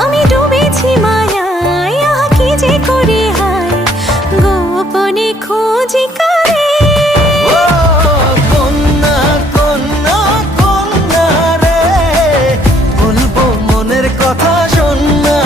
আমি ডুবেছি মায়ায়, আহা কি যে করি হায়, গোপনে খোঁজি করে। ও কন্যা কন্যা কন্যা রে, বলবো মনের কথা শোন না।